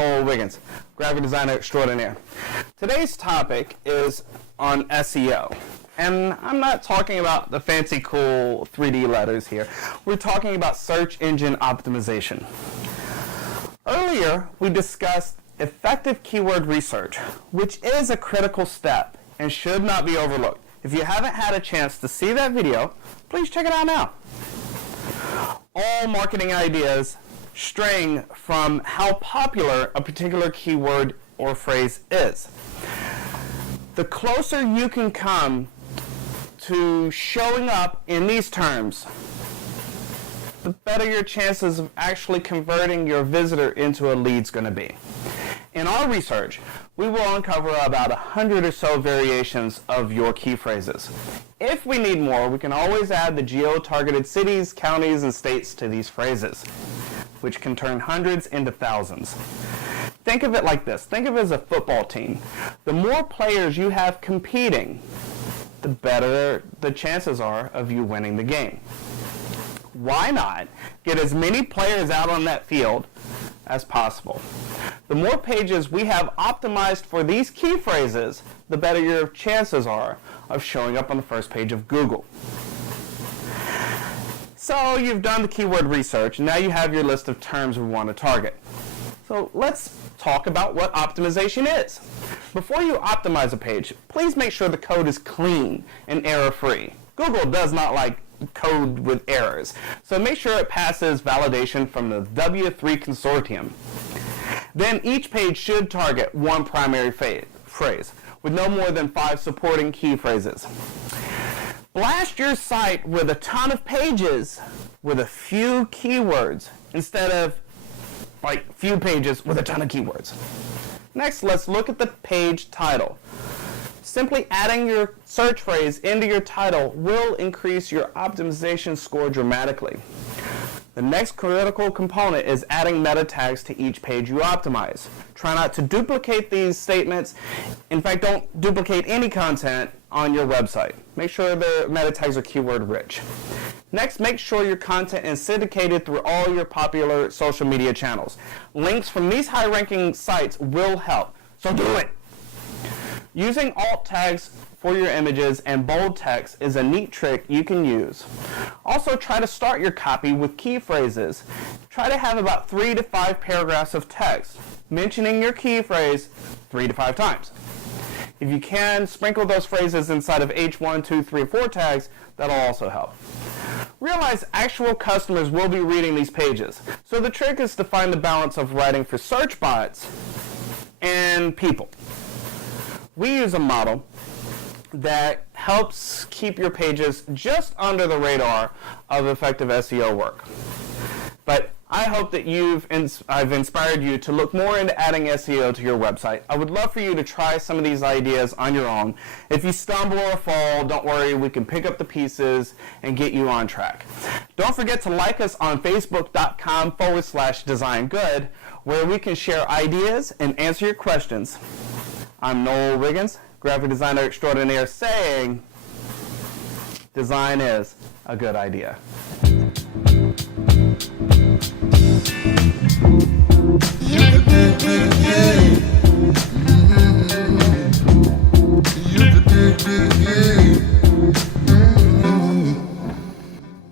Noel Wiggins, graphic designer extraordinaire. Today's topic is on SEO. And I'm not talking about the fancy cool 3D letters here. We're talking about search engine optimization. Earlier, we discussed effective keyword research, which is a critical step and should not be overlooked. If you haven't had a chance to see that video, please check it out now. All marketing ideas string from how popular a particular keyword or phrase is. The closer you can come to showing up in these terms, the better your chances of actually converting your visitor into a lead's going to be. In our research, we will uncover about 100 or so variations of your key phrases. If we need more, we can always add the geo-targeted cities, counties, and states to these phrases, which can turn hundreds into thousands. Think of it like this. Think of it as a football team. The more players you have competing, the better the chances are of you winning the game. Why not get as many players out on that field as possible? The more pages we have optimized for these key phrases, the better your chances are of showing up on the first page of Google. So you've done the keyword research, and now you have your list of terms we want to target. So let's talk about what optimization is. Before you optimize a page, please make sure the code is clean and error-free. Google does not like code with errors, so make sure it passes validation from the W3 consortium. Then each page should target one primary phrase, with no more than 5 supporting key phrases. Blast your site with a ton of pages with a few keywords instead of few pages with a ton of keywords. Next, let's look at the page title. Simply adding your search phrase into your title will increase your optimization score dramatically. The next critical component is adding meta tags to each page you optimize. Try not to duplicate these statements. In fact, don't duplicate any content on your website. Make sure the meta tags are keyword rich. Next, make sure your content is syndicated through all your popular social media channels. Links from these high-ranking sites will help, so do it. Using alt tags for your images and bold text is a neat trick you can use. Also, try to start your copy with key phrases. Try to have about 3 to 5 paragraphs of text mentioning your key phrase 3 to 5 times. If you can, sprinkle those phrases inside of H1, 2, 3, 4 tags. That'll also help. Realize actual customers will be reading these pages, so the trick is to find the balance of writing for search bots and people. We use a model that helps keep your pages just under the radar of effective SEO work. But I hope that I've inspired you to look more into adding SEO to your website. I would love for you to try some of these ideas on your own. If you stumble or fall, don't worry, we can pick up the pieces and get you on track. Don't forget to like us on facebook.com/designgood, where we can share ideas and answer your questions. I'm Noel Wiggins, graphic designer extraordinaire, saying design is a good idea. Yeah.